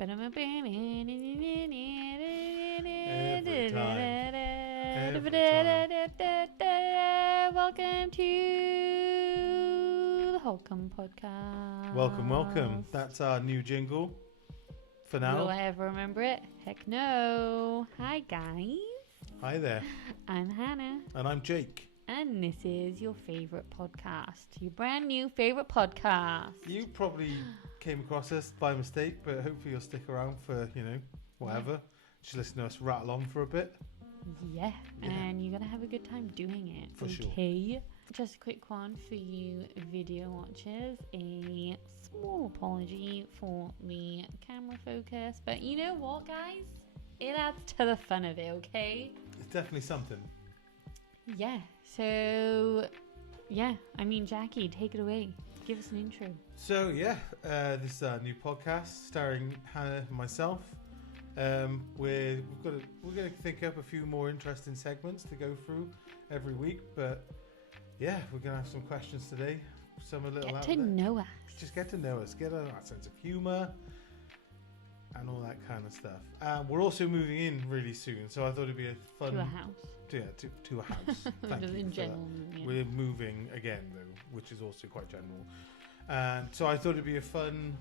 Welcome to the Holcombes podcast. Welcome. That's our new jingle for now. Will I ever remember it? Heck no. Hi guys. Hi there. I'm Hannah. And I'm Jake. And this is your favourite podcast. Your brand new favourite podcast. You probably came across us by mistake, but hopefully you'll stick around for, whatever. Yeah. Just listen to us rattle on for a bit. Yeah. And you're going to have a good time doing it. For sure. Okay. Just a quick one for you video watchers. A small apology for the camera focus. But you know what, guys? It adds to the fun of it, okay? It's definitely something. Yeah. So, Jackie, take it away. Give us an intro. So, this is our new podcast starring Hannah and myself. We're going to think up a few more interesting segments to go through every week, but we're going to have some questions today. Some a little get to know us. Just get to know us, get our sense of humour and all that kind of stuff. We're also moving in really soon, so I thought it'd be a fun to a house. To a house. Thank you in for general. that. We're moving again though, which is also quite general. And so I thought it'd be a fun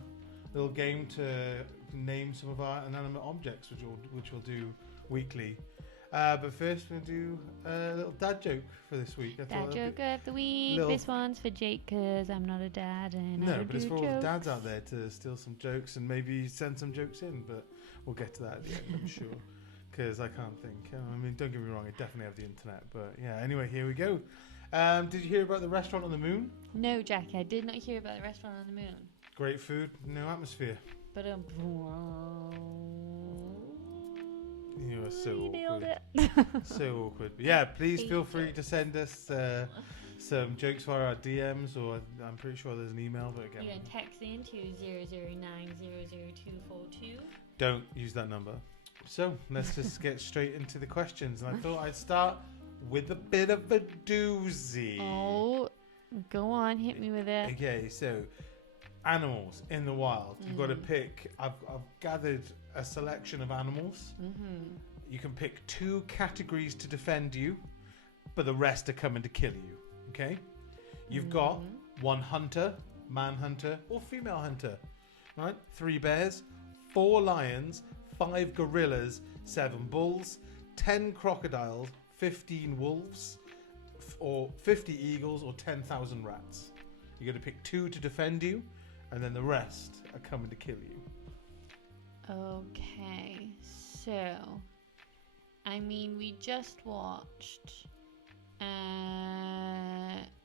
little game to name some of our inanimate objects, which we'll do weekly. But first we're going to do a little dad joke for this week. Dad joke of the week. This one's for Jake because I'm not a dad and I don't but it's do for all jokes. the dads out there to steal some jokes and maybe send some jokes in, but we'll get to that at the end, I'm sure. Because I can't think. Don't get me wrong, I definitely have the internet. But anyway, here we go. Did you hear about the restaurant on the moon? No, Jackie, I did not hear about the restaurant on the moon. Great food, no atmosphere. But You are so nailed awkward. It. So awkward. But please feel free to send us some jokes via our DMs, or I'm pretty sure there's an email. But again, you can text in to 009000242. Don't use that number. So let's just get straight into the questions. And I thought I'd start with a bit of a doozy. Oh, go on, hit me with it. Okay, so animals in the wild. You've got to pick. I've gathered a selection of animals. Mm-hmm. You can pick 2 categories to defend you, but the rest are coming to kill you. Okay? You've got 1 hunter, man hunter, or female hunter. Right? 3 bears, 4 lions, 5 gorillas, 7 bulls, 10 crocodiles, 15 wolves, or 50 eagles, or 10,000 rats. You're going to pick 2 to defend you, and then the rest are coming to kill you. Okay, so we just watched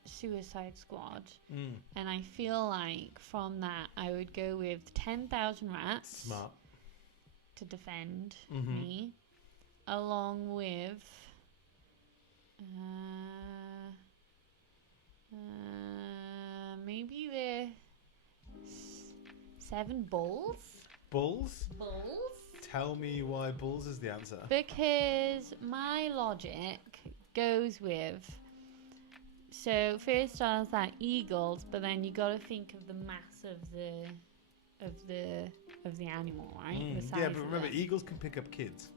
Suicide Squad, and I feel like from that I would go with 10,000 rats. Smart. To defend me, along with maybe the 7 bulls. Bulls? Bulls? Tell me why bulls is the answer. Because my logic goes with, so first I was like eagles, but then you got to think of the mass of the animal, right? The size but remember, eagles can pick up kids.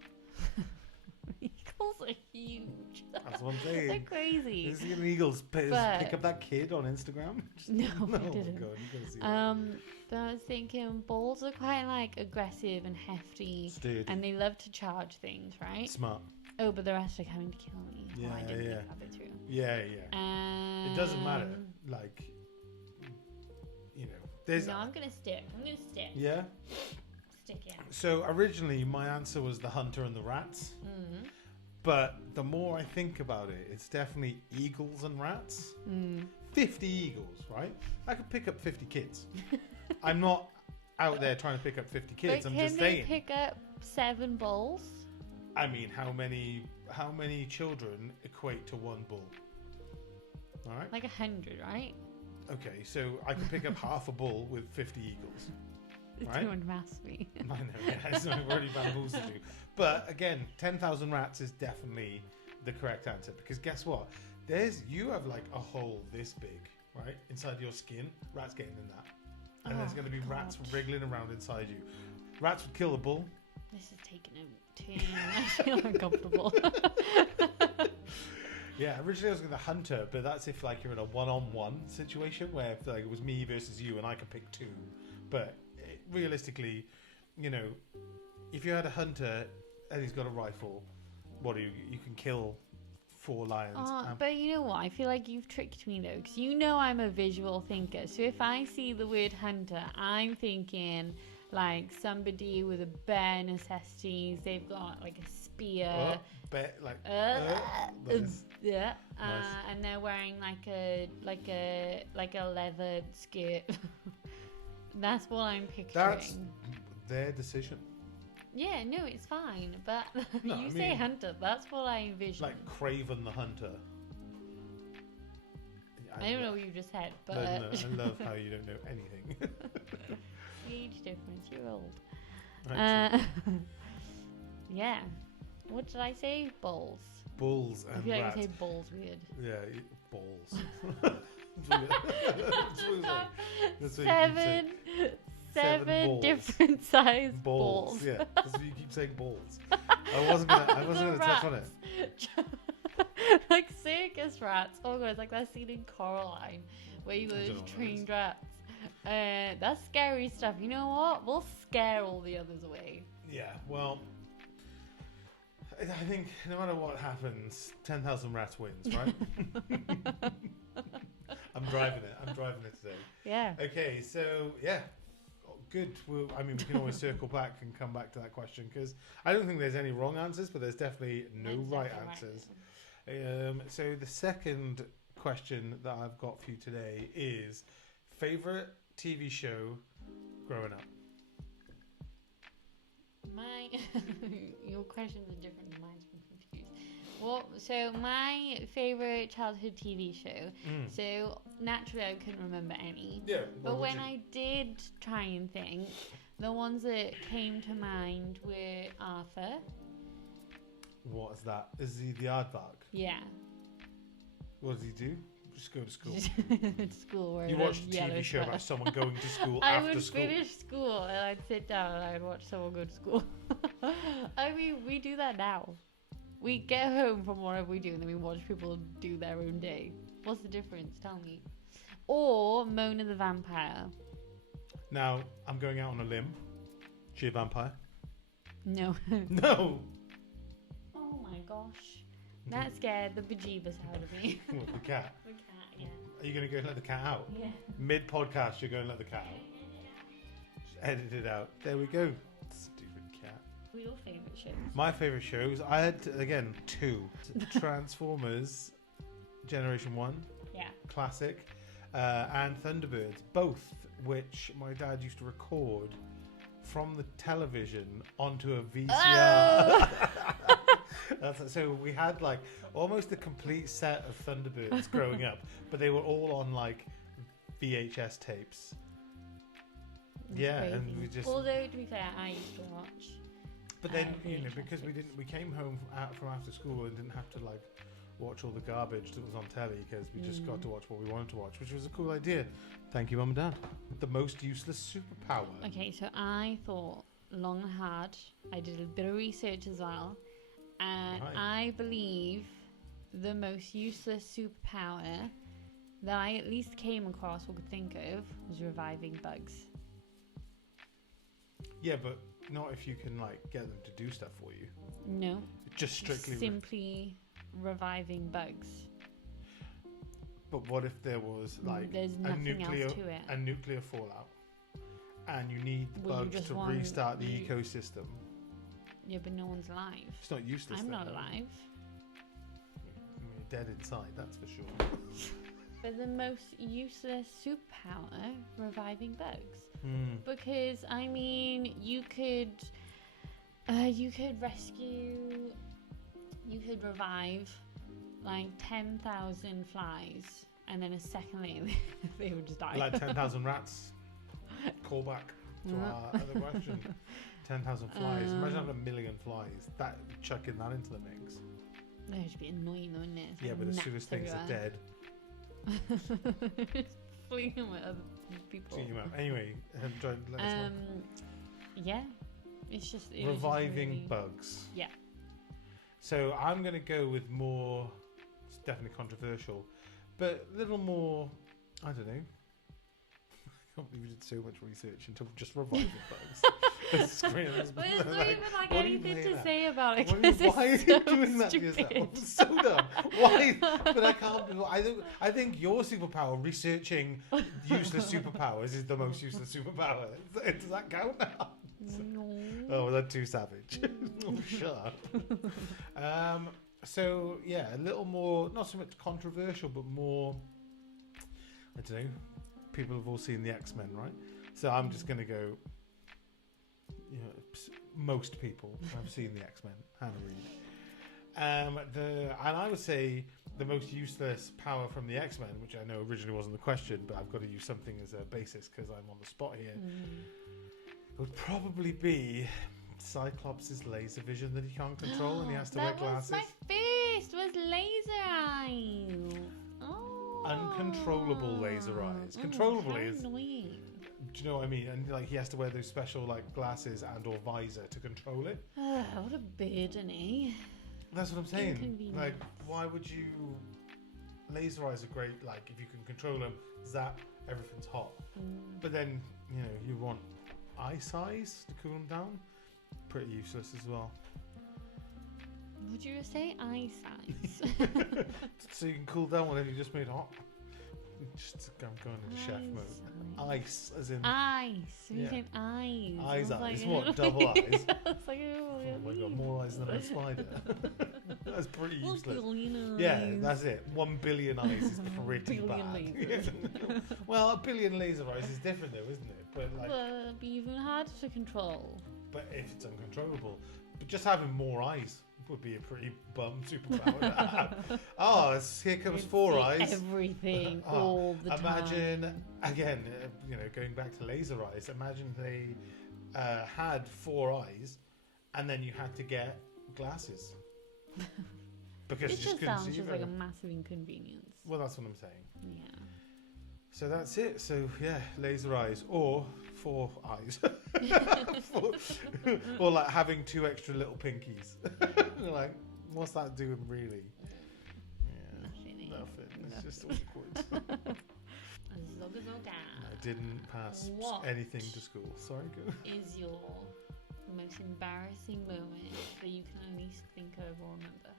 Eagles are huge. That's what I'm saying. They're crazy. Did you see an eagles pick up that kid on Instagram? No, I didn't. God, you gotta see that. But I was thinking bulls are quite aggressive and hefty. Sturdy. And they love to charge things, right? Smart. Oh, but the rest are coming to kill me. Yeah, I didn't think that bit through. Yeah. It doesn't matter. There's... No, I'm going to stick. Yeah? Stick in. So originally my answer was the hunter and the rats. But the more I think about it, it's definitely eagles and rats. 50 eagles, right? I could pick up 50 kids. I'm not out there trying to pick up 50 kids. But I'm just saying. Can they pick up 7 bulls? How many children equate to 1 bull? All right. 100, right? Okay, so I can pick up half a bull with 50 eagles. Right? Don't mass me. I know, it's not really bad bulls to do. But again, 10,000 rats is definitely the correct answer, because guess what? You have a hole this big, right, inside your skin. Rats getting in that. And there's going to be rats wriggling around inside you. Rats would kill the bull. This is taking a turn. I feel uncomfortable. Yeah, originally I was going to hunter, but that's if like you're in a one-on-one situation where if, like, it was me versus you and I could pick 2. But realistically, you know, if you had a hunter and he's got a rifle, you can kill 4 lions. But you know what? I feel like you've tricked me though, because you know I'm a visual thinker. So if I see the word hunter, I'm thinking like somebody with a bare necessities. They've got like a spear. Yeah. Nice. And they're wearing like a leather skirt. That's what I'm picturing. That's their decision. Yeah, no, it's fine. But No, you I say mean, hunter, that's what I envision. Like Craven the Hunter. I don't know what you just said, but... No, I love how you don't know anything. Age difference, you're old. Right, Yeah. What did I say? Balls. bulls I and feel like rats. I say balls weird. Yeah, balls. That's what you keep saying. Seven balls. different size balls. Yeah, that's what you keep saying, balls. I wasn't gonna touch on it. Like circus rats. Oh god, it's like that scene in Coraline where you those trained rats. That's scary stuff. You know what? We'll scare all the others away. Yeah, well, I think no matter what happens, 10,000 rats wins, right? I'm driving it today. Yeah. Okay, so yeah, good. I mean, we can always circle back and come back to that question because I don't think there's any wrong answers, but there's definitely no right answers. So the second question that I've got for you today is favorite TV show growing up. Your questions are different than mine, so I'm confused. So my favorite childhood TV show. So naturally I couldn't remember any. Yeah. But when I did try and think, the ones that came to mind were Arthur. What is that? Is he the aardvark? Yeah. What does he do? Just go to school. School. You watched a TV show about someone going to school I after would school. finish school and I'd sit down and I'd watch someone go to school. I mean, we do that now. We get home from whatever we do and then we watch people do their own day. What's the difference? Tell me. Or Mona the Vampire. Now, I'm going out on a limb. She a vampire? No. No! Oh my gosh. That scared the bejeebus out of me. What, the cat? The cat, yeah. Are you going to go let the cat out? Yeah. Mid-podcast, you're going to let the cat out? Just edit it out. There we go. Stupid cat. What are your favourite shows? My favourite shows, I had, again, 2. Transformers, Generation 1. Yeah. Classic. And Thunderbirds, both which my dad used to record from the television onto a VCR. Oh! So we had like almost a complete set of Thunderbirds growing up, but they were all on like VHS tapes. That's yeah, crazy. and we just. Although to be fair, I used to watch. But then you know, VHS because we came home from after school and didn't have to like watch all the garbage that was on telly because we just got to watch what we wanted to watch, which was a cool idea. Thank you, Mum and Dad. The most useless superpower. Okay, so I thought long and hard. I did a bit of research as well. And Right. I believe the most useless superpower that I at least came across or could think of was reviving bugs. Yeah, but not if you can like get them to do stuff for you. No. Just strictly. Simply reviving bugs. But what if there was like There's a nothing else to it. nuclear fallout, and you need the Well, you bugs just to want- restart the you- ecosystem? Yeah, but no one's alive. It's not useless. I'm then, not though. alive. You're dead inside, that's for sure. But the most useless superpower, reviving bugs. Because I mean, you could revive like 10,000 flies, and then a second later they would just die. Like 10,000 rats. Call back to our other question. 10,000 flies. Imagine having 1 million flies. Chucking that into the mix. That would be annoying, though, wouldn't it? Yeah, but as soon as things are dead. Fleeing them at other people. Anyway, let us know. Yeah. It's just it was just reviving really- bugs. Yeah. So I'm going to go with more. It's definitely controversial, but a little more. I don't know. I can't believe we did so much research into just reviving bugs. It's great. But it's not Like, even like what are you anything playing to at? say about it. Why 'Cause are you it's so doing that to yourself? stupid. So dumb. Why? But I can't. I think your superpower, researching useless superpowers, is the most useless superpower. Does that count now? No. Oh, was that too savage? Oh, shut up. So yeah, a little more, not so much controversial, but more. I don't know. People have all seen the X-Men, right? So I'm just gonna go. You know, most people have seen the X-Men. Hannah Reid. And I would say the most useless power from the X-Men, which I know originally wasn't the question, but I've got to use something as a basis because I'm on the spot here. Would probably be Cyclops' laser vision that he can't control and he has to wear glasses. That was my first. Was laser eyes. Oh. Uncontrollable laser eyes. Controllable how is. annoying. Do you know what I mean? And like he has to wear those special like glasses and or visor to control it. What a burden, eh? That's what I'm saying. Inconvenient. Like, why would you? Laser eyes are great. Like, if you can control them, zap, everything's hot. But then you know you want eye size to cool them down. Pretty useless as well. Would you say eye size? So you can cool down whatever you just made hot. Just I'm going into chef mode. Ice, as in Ice. You Yeah. said eyes. eyes. I was Eyes. like, What? Double eyes. I was like, oh my god, more eyes than a spider. That's pretty useless. Billion Yeah, eyes. that's it. 1 billion eyes is pretty Billion bad. lasers. Well, a billion laser eyes is different though, isn't it? But like, But be even harder to control. but if it's uncontrollable, but just having more eyes would be a pretty bum superpower to have. Oh, here comes You'd 4 see eyes. Everything, Oh, all the time. Imagine again, you know, going back to laser eyes. Imagine they had 4 eyes, and then you had to get glasses because It you just couldn't sounds see just like a very- massive inconvenience. Well, that's what I'm saying. Yeah. So that's it. So yeah, laser eyes or 4 eyes, or like having 2 extra little pinkies. Like, what's that doing really? Yeah, Nothing. nothing. It's just awkward. As long as I can. I didn't pass What? anything to school. Sorry, go. Is your most embarrassing moment that you can at least think of or remember?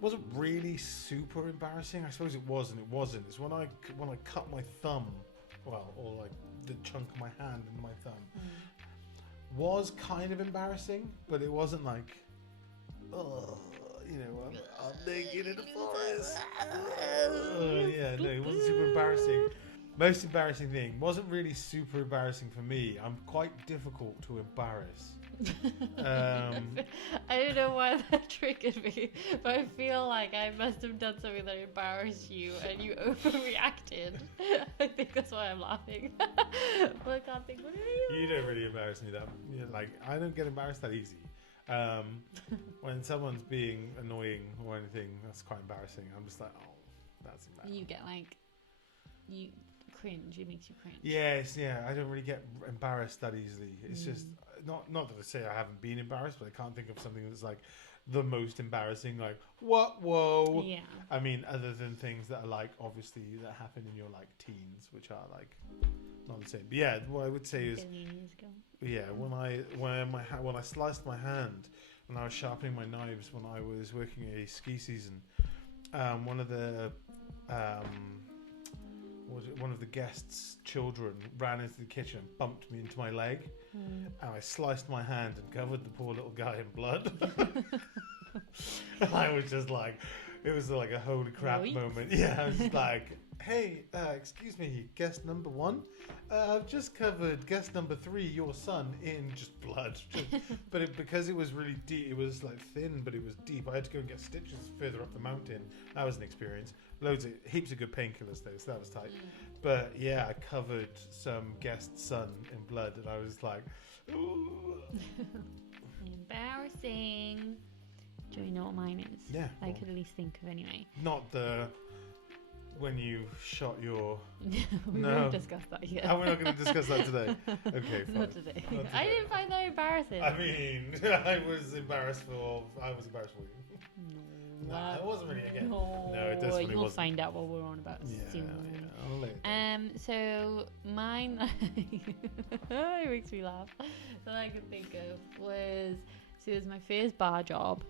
Wasn't really super embarrassing. I suppose it was and it wasn't. It's when I cut my thumb, well, or like the chunk of my hand and my thumb. Was kind of embarrassing, but it wasn't like, oh, you know, I'm naked in the forest. Yeah, no, it wasn't super embarrassing. Most embarrassing thing wasn't really super embarrassing for me. I'm quite difficult to embarrass. I don't know why that triggered me, but I feel like I must have done something that embarrassed you and you overreacted. I think that's why I'm laughing. But I can't think what it is. You don't really embarrass me that. You know, like, I don't get embarrassed that easy. When someone's being annoying or anything, that's quite embarrassing. I'm just like, oh, that's embarrassing. You get like, you cringe. It makes you cringe. Yes, yeah. I don't really get embarrassed that easily. It's just not that I say I haven't been embarrassed, but I can't think of something that's like the most embarrassing. Like, what? Whoa. Yeah. I mean, other than things that are like obviously that happen in your like teens, which are like not the same. But yeah, what I would say is, Years ago. yeah, when I sliced my hand when I was sharpening my knives when I was working a ski season, one of the one of the guests' children ran into the kitchen and bumped me into my leg, and I sliced my hand and covered the poor little guy in blood. And I was just like, it was like a holy crap Yoink. moment. Yeah, I was just like, hey, excuse me, guest number 1, I've just covered guest number 3, your son, in just blood. But because it was really deep, it was like thin, but it was deep. I had to go and get stitches further up the mountain. That was an experience. Heaps of good painkillers though, so that was tight. But yeah, I covered some guest's son in blood, and I was like, ooh. Embarrassing. Do you know what mine is? Yeah. I could at least think of anyway. Not the when you shot your... We No. won't discuss that yet. Oh, we're not going to discuss that today. Okay, fine. Not today. Not I today. didn't find that embarrassing. I mean, I was embarrassed for you. No, Nah, it wasn't really again. No, No, it definitely you'll wasn't. find out what we're on about Yeah, soon. I'll let it go. So mine, it makes me laugh. That I could think of was, so it was my first bar job,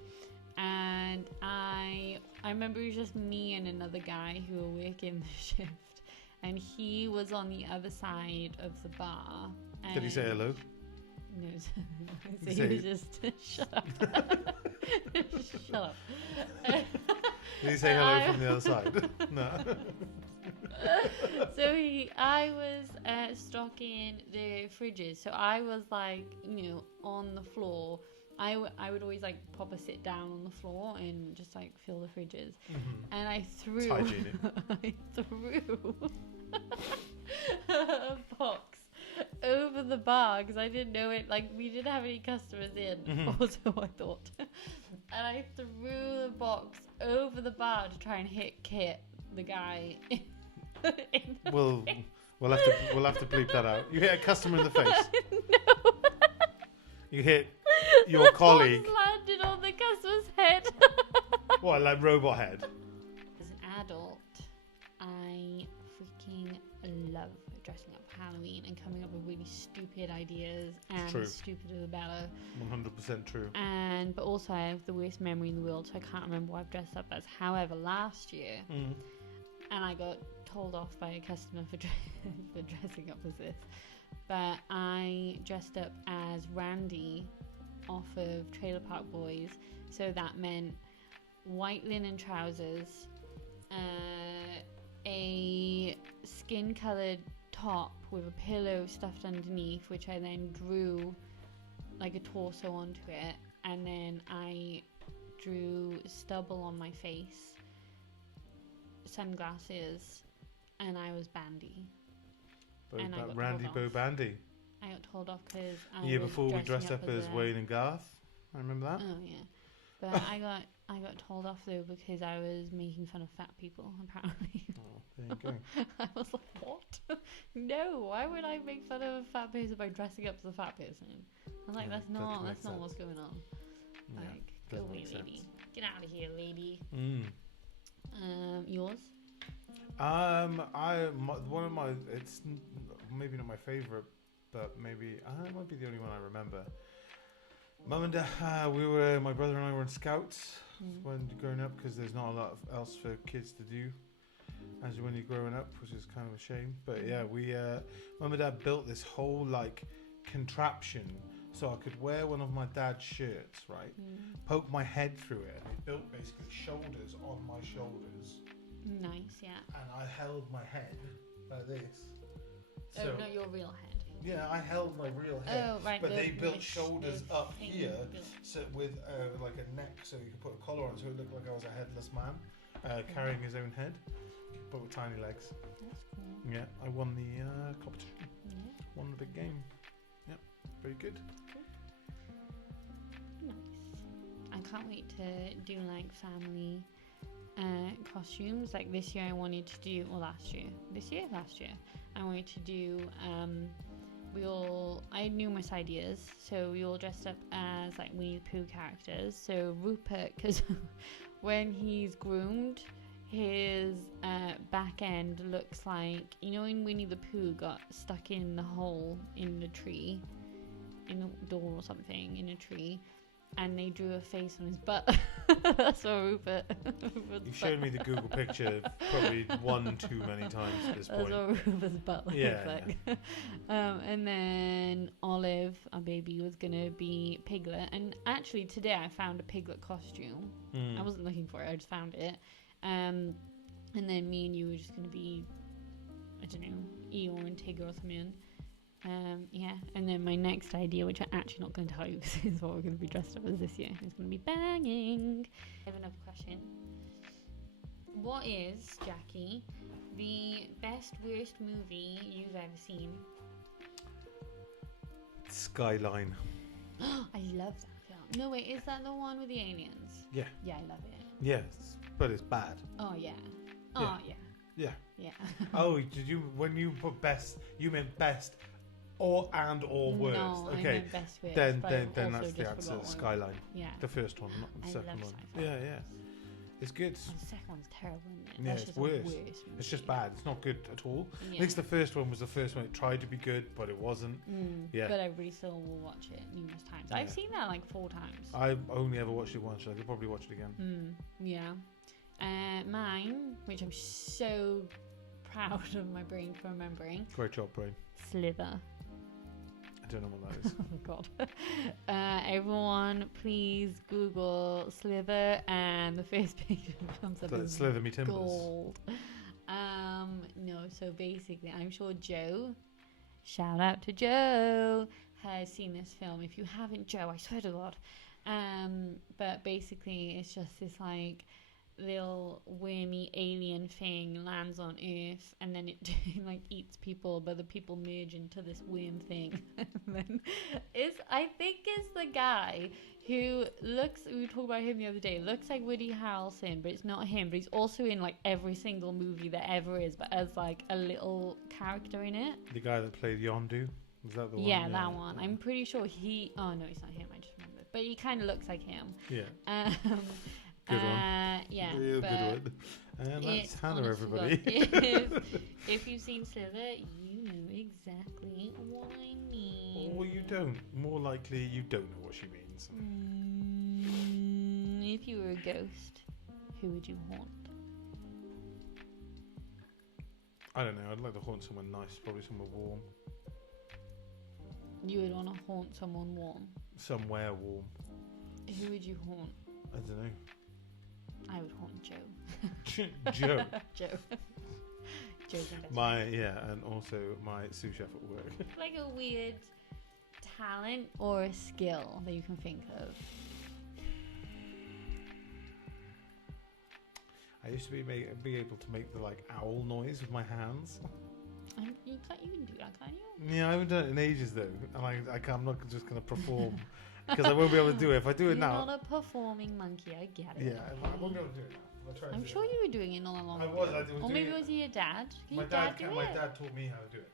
and I remember it was just me and another guy who were working the shift, and he was on the other side of the bar. Did he say hello? No, so Did he he was just shut up. Shut up. Did he say hello from the other side? No. So I was stocking the fridges. So I was like, on the floor. I would always like proper sit down on the floor and just like fill the fridges. Mm-hmm. And I threw, hygienic. I threw a box over the bar because I didn't know it. Like we didn't have any customers in, Mhm. or so I thought. And I threw the box over the bar to try and hit Kit, the guy. We'll have to bleep that out. You hit a customer in the face. No. You hit your colleague. The box landed on the customer's head. What, like robot head? As an adult, I freaking love dressing up for Halloween and coming up with really stupid ideas, and True. the stupider the better. 100% true. But also I have the worst memory in the world, so I can't remember what I've dressed up as. However, last year, and I got told off by a customer for dressing up as this, but I dressed up as Randy off of Trailer Park Boys. So that meant white linen trousers, a skin coloured top with a pillow stuffed underneath, which I then drew like a torso onto it, and then I drew stubble on my face, sunglasses, and I was Bandy. And I got Randy told Bo off. Bandy. I got told off because The year before we dressed up as Wayne and Garth. I remember that. Oh yeah, but I got told off though because I was making fun of fat people. Apparently, Oh, there you go. I was like, what? No, why would I make fun of a fat person by dressing up as a fat person? I was like, Yeah, that's doesn't not make what's sense. going on. Yeah, Like, go doesn't away, make lady. sense. Get out of here, lady. Yours? One of my, it's maybe not my favorite, but maybe it might be the only one I remember. Mum and Dad, my brother and I were in Scouts when growing up, because there's not a lot else for kids to do as when you're growing up, which is kind of a shame. But yeah, Mum and Dad built this whole like contraption so I could wear one of my dad's shirts, right? Poke my head through it, and they built basically shoulders on my shoulders. Nice, yeah. And I held my head like this. Oh, So, not your real head. yeah, I held my real head. Oh, right. But the- they built the- shoulders the up thing here, built. so with like a neck, so you could put a collar on, so it looked like I was a headless man carrying his own head, but with tiny legs. That's cool. Yeah, I won the competition. Yeah. Won the big game. Yeah, very good. Nice. I can't wait to do like family costumes. Like this year I wanted to do, or last year I wanted to do I had numerous ideas, so we all dressed up as like Winnie the Pooh characters. So Rupert, because when he's groomed, his back end looks like, when Winnie the Pooh got stuck in the hole in the tree, in a door or something in a tree, and they drew a face on his butt. That's what Rupert. You showed me the Google picture probably one too many times at this That's point. what Rupert's butt looks Yeah, like. And then Olive, our baby, was gonna be Piglet. And actually today I found a Piglet costume. I wasn't looking for it, I just found it. And then me and you were just gonna be, I don't know, Eeyore and Tigger or something. Yeah, and then my next idea, which I'm actually not going to tell you because it's what we're going to be dressed up as this year, is going to be banging. I have another question. What is, Jackie, the best, worst movie you've ever seen? Skyline. I love that film. No, wait, is that the one with the aliens? Yeah. Yeah, I love it. Yes, but it's bad. Oh, yeah. Yeah. Oh, yeah. Yeah. Yeah. Oh, did you when you put best? You meant best or worst. No, I Okay. meant best worst. Then but I've also that's the just answer. forgot what it Skyline. was. Yeah. The first one, not the I second love one. sci-fi. Yeah. It's good. Oh, the second one's terrible, isn't it? Yeah, That's it's just a worse. worse It's just movie. bad. It's not good at all. Yeah. I think the first one was the first one. It tried to be good, but it wasn't. Yeah. But I really still will watch it numerous times. Yeah. I've seen that like 4 times. I've only ever watched it once. So I could probably watch it again. Yeah. Mine, which I'm so proud of my brain for remembering. Great job, brain. Slither. I don't know what that is. Oh God. Everyone, please Google Slither, and the first page comes up as Slither me timbers. gold. No, so basically, I'm sure Joe, shout out to Joe, has seen this film. If you haven't, Joe, I swear to God. But basically, it's just this like little wormy alien thing lands on Earth, and then it like eats people, but the people merge into this worm thing. And then I think it's the guy who looks, we talked about him the other day, looks like Woody Harrelson, but it's not him, but he's also in like every single movie that ever is, but as like a little character in it. The guy that played Yondu, is that the one? Yeah, that one. I'm pretty sure oh no, it's not him, I just remembered, but he kind of looks like him. Yeah. Good one. Yeah. Real but good one. And that's Hannah, honest to everybody. God, if you've seen Slither, you know exactly what I mean. Or you don't. More likely, you don't know what she means. If you were a ghost, who would you haunt? I don't know. I'd like to haunt someone nice, probably somewhere warm. You would want to haunt someone warm. Somewhere warm. Who would you haunt? I don't know. I would haunt Joe. Joe. Joe. Joe's my best and also my sous chef at work. like a weird talent or a skill that you can think of. I used to be able to make the like owl noise with my hands. You can do that, can't you? Yeah, I haven't done it in ages though, and I'm not just going to perform because I won't be able to do it. If I do it You're now, not a performing monkey. I get it. yeah, I won't be able to do it now. I'll try I'm to do sure it. you were doing it not that long I ago. was Or doing maybe it. it was your dad. Can My your dad do my it? dad taught me how to do it.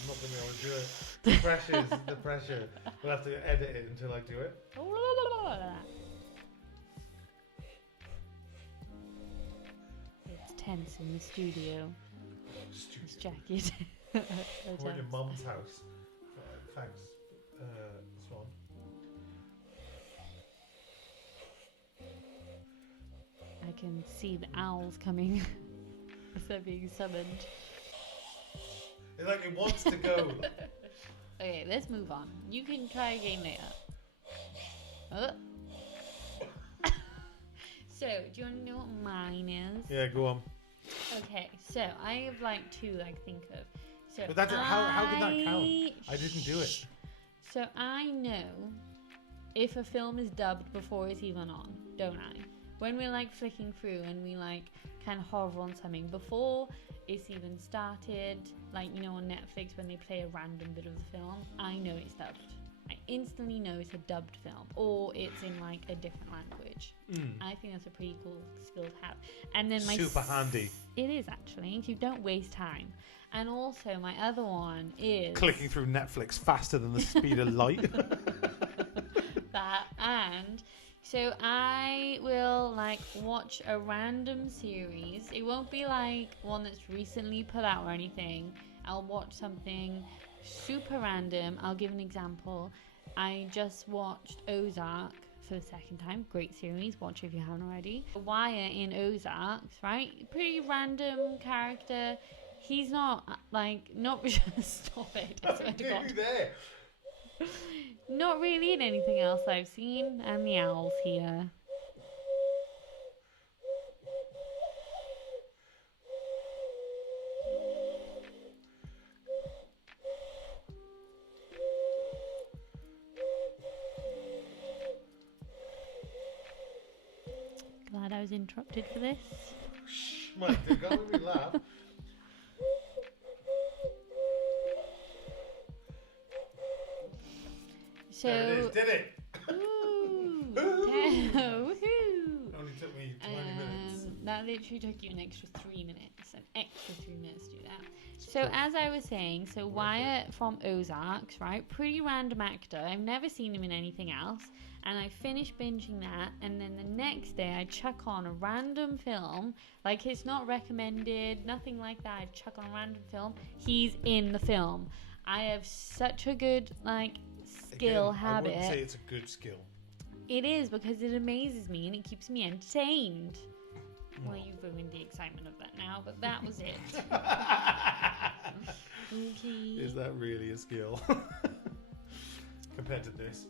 I'm not going to be able to do it. The pressure. We'll have to edit it until I do it. It's tense in the studio. It's Jackie. We're in your mum's house. Thanks, Swan. I can see the owls coming as they're being summoned. It's like it wants to go. Okay, let's move on. You can try again later. So, do you want to know what mine is? Yeah, go on. Okay, so I have like 2 I think of. So But that's how did that count? I didn't do it. So I know if a film is dubbed before it's even on, don't I? When we're like flicking through and we like kind of hover on something before it's even started, like you know on Netflix when they play a random bit of the film, I know it's dubbed. I instantly know it's a dubbed film or it's in like a different language. I think that's a pretty cool skill to have. And then my super handy. It is actually. You don't waste time. And also my other one is Clicking through Netflix faster than the speed of light. that. And so I will like watch a random series. It won't be like one that's recently put out or anything. I'll watch something super random. I'll give an example. I just watched Ozark for the second time. Great series. Watch it if you haven't already. Wire in Ozarks, right? Pretty random character. He's not not just stop it. I swear to God. There. Not really in anything else I've seen. And the owl's here. Glad I was interrupted for this. Shh, Mike, don't make me laugh. So, There it is, did it? Ooh, woohoo! Only took that literally took you an extra 3 minutes. An extra 3 minutes to do that. So as I was saying, so Wyatt from Ozarks, right? Pretty random actor. I've never seen him in anything else. And I finished binging that, and then the next day I chuck on a random film. Like, it's not recommended, nothing like that. I chuck on a random film. He's in the film. I have such a good, like, skill habit. I wouldn't say it's a good skill. It is, because it amazes me and it keeps me entertained. Well, you've ruined the excitement of that now, but that was it. Okay. Is that really a skill? Compared to this?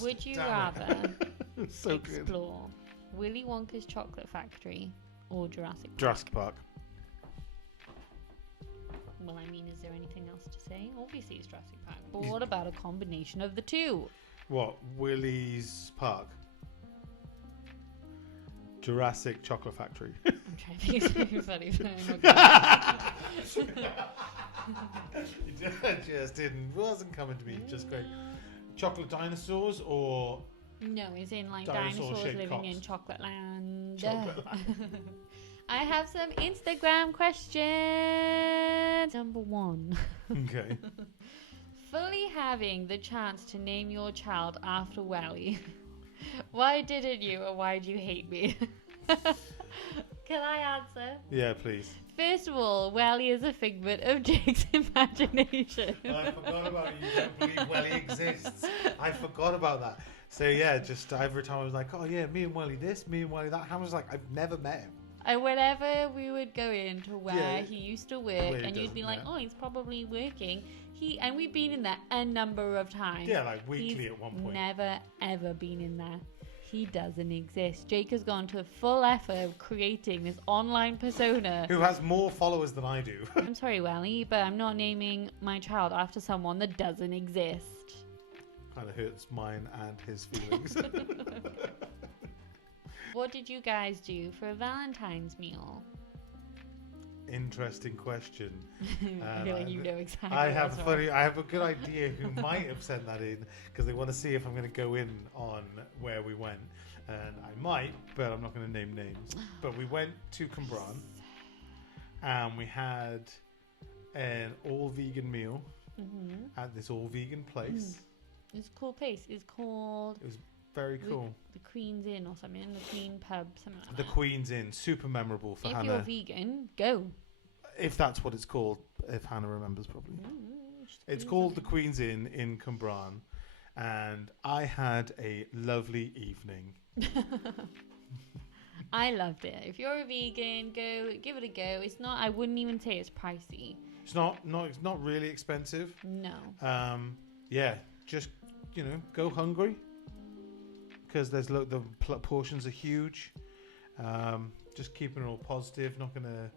Would you rather so explore Willy Wonka's Chocolate Factory or Jurassic Park? Jurassic Park. Well, I mean, is there anything else to say? Obviously it's Jurassic Park, but what about a combination of the two? What? Willy's Park? Jurassic Chocolate Factory. I'm trying to think of something funny, but I'm It just wasn't coming to me. Just great. Chocolate dinosaurs or no, it's in like dinosaur dinosaurs living cocks. in Chocolate Land. Chocolate Land. I have some Instagram questions. Number 1. Okay. Fully having the chance to name your child after Welly. Why didn't you, or why do you hate me? Can I answer? Yeah, please. First of all, Welly is a figment of Jake's imagination. I forgot about it. You don't believe Welly exists. I forgot about that. So yeah, just every time I was like, oh yeah, me and Welly this, me and Welly that. I was like, I've never met him. And whenever we would go into where he used to work, he and you'd be like, doesn't, oh, he's probably working. And we've been in there a number of times. Yeah, like weekly He's at one point. Never, ever been in there. He doesn't exist. Jake has gone to a full effort of creating this online persona. Who has more followers than I do. I'm sorry, Welly, but I'm not naming my child after someone that doesn't exist. Kind of hurts mine and his feelings. What did you guys do for a Valentine's meal? Interesting question. I feel like you know exactly. I have a good idea who might have sent that in because they want to see if I'm going to go in on where we went, and I might, but I'm not going to name names. But we went to Cwmbran, and we had an all-vegan meal at this all-vegan place. It's a cool place. It's called. It was very cool. The Queen's Inn or something. The Queen Pub, something like that. The Queen's Inn, super memorable for Hannah. If you're vegan, go. If that's what it's called, if Hannah remembers properly. It's called the Queen's Inn in Cwmbran, and I had a lovely evening. I loved it. If you're a vegan, go give it a go. It's not. I wouldn't even say it's pricey. It's not really expensive. No. Yeah, just go hungry because the portions are huge. Just keeping it all positive. Not gonna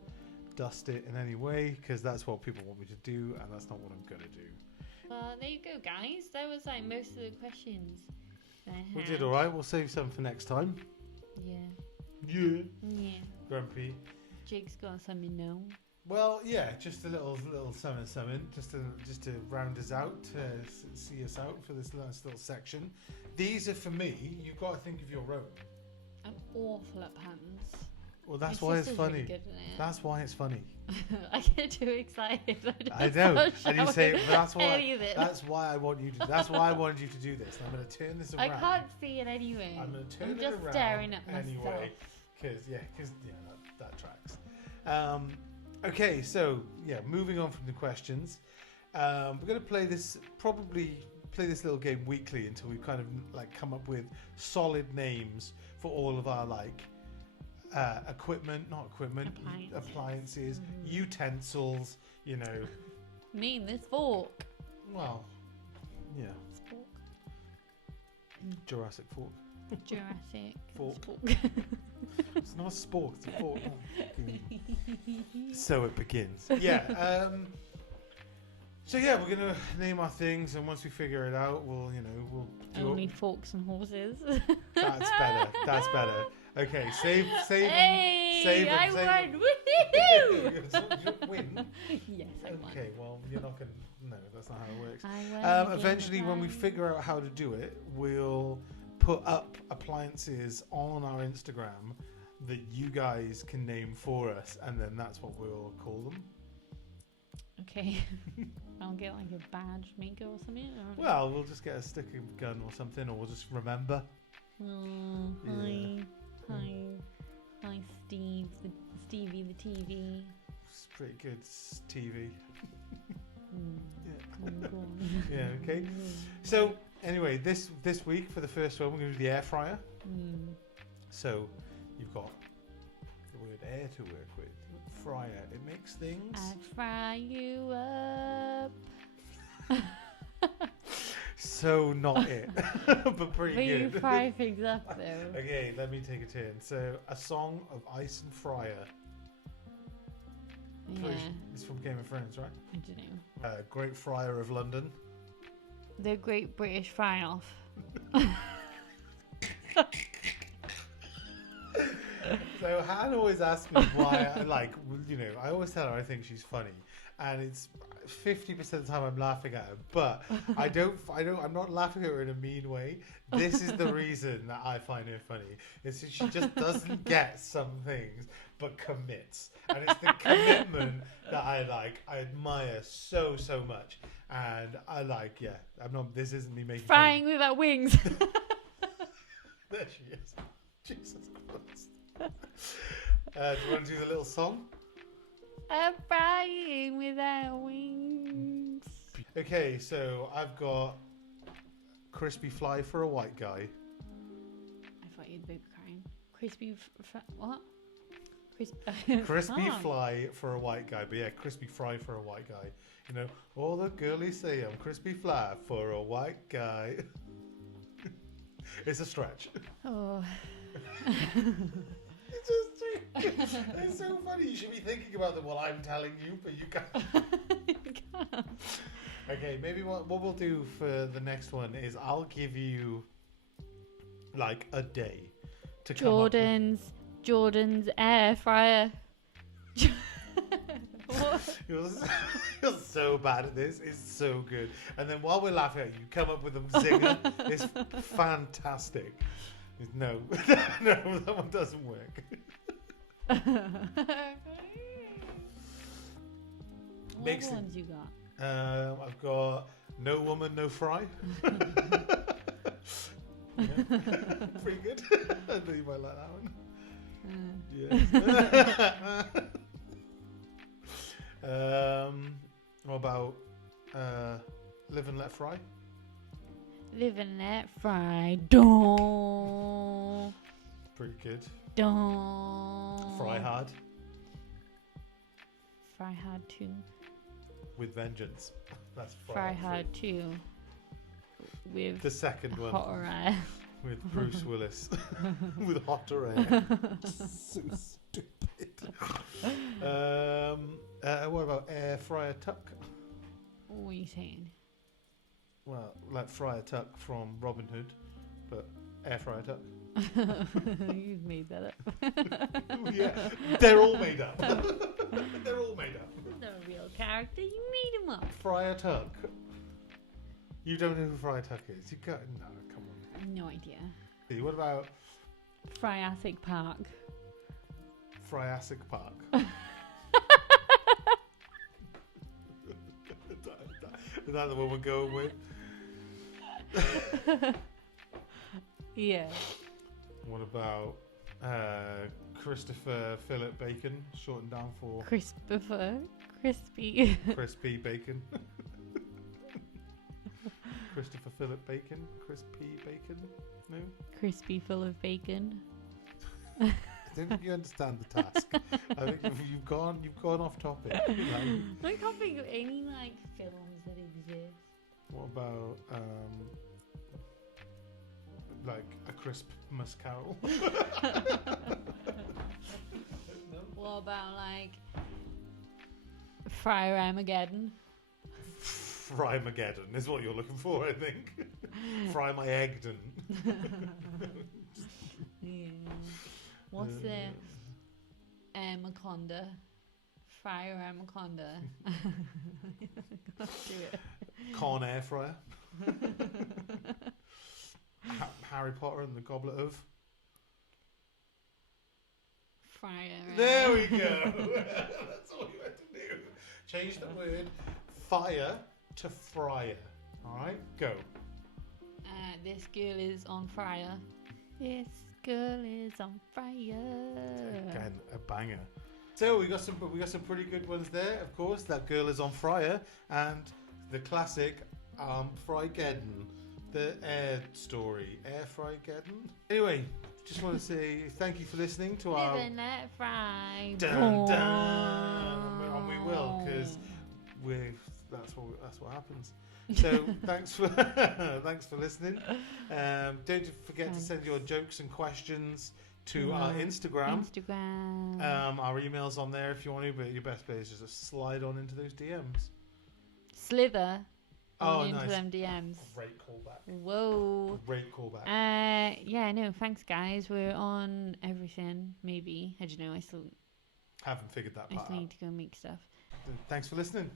dust it in any way because that's what people want me to do, and that's not what I'm gonna do. There you go, guys. That was like most of the questions. We did all right. We'll save some for next time. Yeah. Grumpy. Jake's got something now. Well, yeah, just a little something, just to round us out, to see us out for this last little section. These are for me. You've got to think of your own. I'm awful at puns. Well, that's why it's funny. Really good, isn't it? That's why it's funny. I get too excited. I know, and you say that's why. Anything. That's why I want you to. That's why I wanted you to do this. And I'm going to turn this around. I can't see it anyway. I'm going to turn it just around staring at myself. anyway, because that tracks. Okay, so yeah, moving on from the questions, we're going to play this little game weekly until we kind of like come up with solid names for all of our appliances, utensils, Name this fork. Well, yeah. Spork. Jurassic fork. Jurassic fork. Spork. It's not a spork, it's a fork. So it begins. Yeah. So yeah, we're gonna name our things, and once we figure it out, we'll do Only forks and horses. That's better. Okay, save Save it, I save won! it. Woohoo! You win? Yes, I won. Okay, well, you're not going to... No, that's not how it works. I won the Eventually, game when we of life. figure out how to do it, we'll put up appliances on our Instagram that you guys can name for us, and then that's what we'll call them. Okay. I'll get like a badge maker or something. Well, we'll just get a sticker gun or something, or we'll just remember. Oh, Yeah. hi, Steve, Stevie the TV. It's pretty good TV. Yeah. Go on. Yeah, okay. So, anyway, this week for the first one, we're going to do the air fryer. So, you've got the word air to work with. Fryer, it makes things. I fry you up. So not it, but pretty But you good. fry things up though. Okay, let me take a turn. So, a song of ice and fryer. Yeah, It's from Game of Thrones, right? I don't know. Great Fryer of London. The Great British Fry Off. So Hannah always asks me why I always tell her I think she's funny, and it's 50% of the time I'm laughing at her, but I'm not laughing at her in a mean way. This is the reason that I find her funny. It's that she just doesn't get some things, but commits, and it's the commitment that I admire so much, and this isn't me making Frying without wings. There she is. Jesus Christ. Do you want to do the little song? I'm frying without wings. Okay, so I've got crispy fly for a white guy. I thought you'd be crying. What? Crispy fly for a white guy, but yeah, crispy fry for a white guy. You know, all the girlies say I'm crispy fly for a white guy. It's a stretch. Oh. It's so funny. You should be thinking about them while I'm telling you, but you can't. Okay, maybe what we'll do for the next one is I'll give you like a day to come up with. Jordan's air fryer. You're so bad at this. It's so good. And then while we're laughing at you, come up with a zinger. It's fantastic. No, no, that one doesn't work. What Makes it- ones you got? I've got no woman, no fry. Yeah. Pretty good. I think you might like that one. Yeah. What about live and let fry? Live and let fry. Don't. Pretty good. Don't. Fry hard Fry hard too. with vengeance. That's Fry hard too. With The second one hotter air. with Bruce Willis with hotter air. So stupid. What about air fryer tuck? What are you saying? Well, like Friar Tuck from Robin Hood, but air fryer tuck. You've made that up. Yeah, they're all made up. They're all made up. Not a real character. You made him up. Friar Tuck. You don't know who Friar Tuck is? You got no. Come on. No idea. See, what about Triassic Park. Triassic Park? Is that the one we're going with? Yeah. What about Christopher Philip Bacon, shortened down for Crispy. Crispy Bacon? Christopher Philip Bacon? Crispy Bacon? No? Crispy full of bacon. I don't think you understand the task. I think you've gone off topic. I can't think of any films that exist. What about a Christmas Carol? What about Fire Armageddon? Frymageddon is what you're looking for, I think. Fry my Eggdon. Yeah. What's the Maconda. Fryer Maconda. Can't do it. Corn air fryer. Harry Potter and the Goblet of... Fryer. There we go. That's all you had to do. Change the word fire to fryer. Alright, go. This girl is on fire. This girl is on fire. Again, a banger. So we got some pretty good ones there. Of course, that girl is on fire, and the classic Frygeddon, the air story, air Frygeddon. Anyway, just want to say thank you for listening to our. Live and let fry. Dun, dun. And we will, because that's what happens. So thanks for listening. Don't forget to send your jokes and questions to our Instagram. Our email's on there if you want to, but your best bet is just to slide on into those DMs. Slither into nice. them DMs. Great callback. Whoa. Great callback. Yeah, no, thanks guys. We're on everything, maybe. I don't know, I still Haven't figured that part need out. to go make stuff. Thanks for listening.